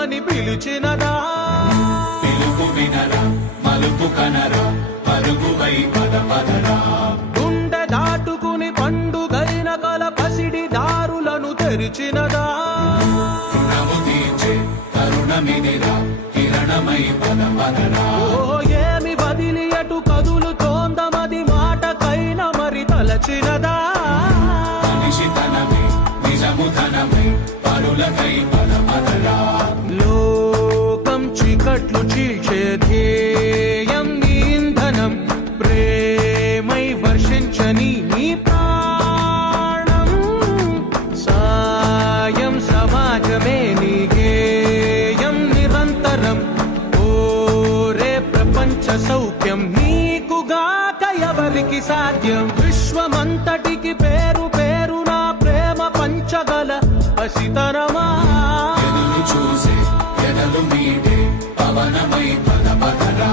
రమ్మని పిలిచినదా పిలుపు వినరా మలుపు కనరా పరుగువై పద పదరా గుండె దాటుకుని పండుగైన కల పసిడి దారులను తెరిచినదా రుణము తీర్చే తరుణమిదిరా కిరణమై పద పదరా ఓ ఏమి వదిలి అటు కదులుతోందమది మాటకైన మరి తలచినదా మనిషితనమే నిజముతనమై పరులకై పద పదరా లోకం చీకట్లు చీల్చే ధ్యేయం నీ ఇంధనం ప్రేమై వర్షించని నీ ప్రాణం సాయం సమాజమే నీ గేయం నిరంతరం ఓరే ప్రపంచ సౌఖ్యం నీకుగాక ఎవరికి సాధ్యం విశ్వమంతటికి పేరు పేరు నా ప్రేమ పంచగల పసితరమా ఎదురు చూసే ఎదలు మీటే పవనమై పద పదరా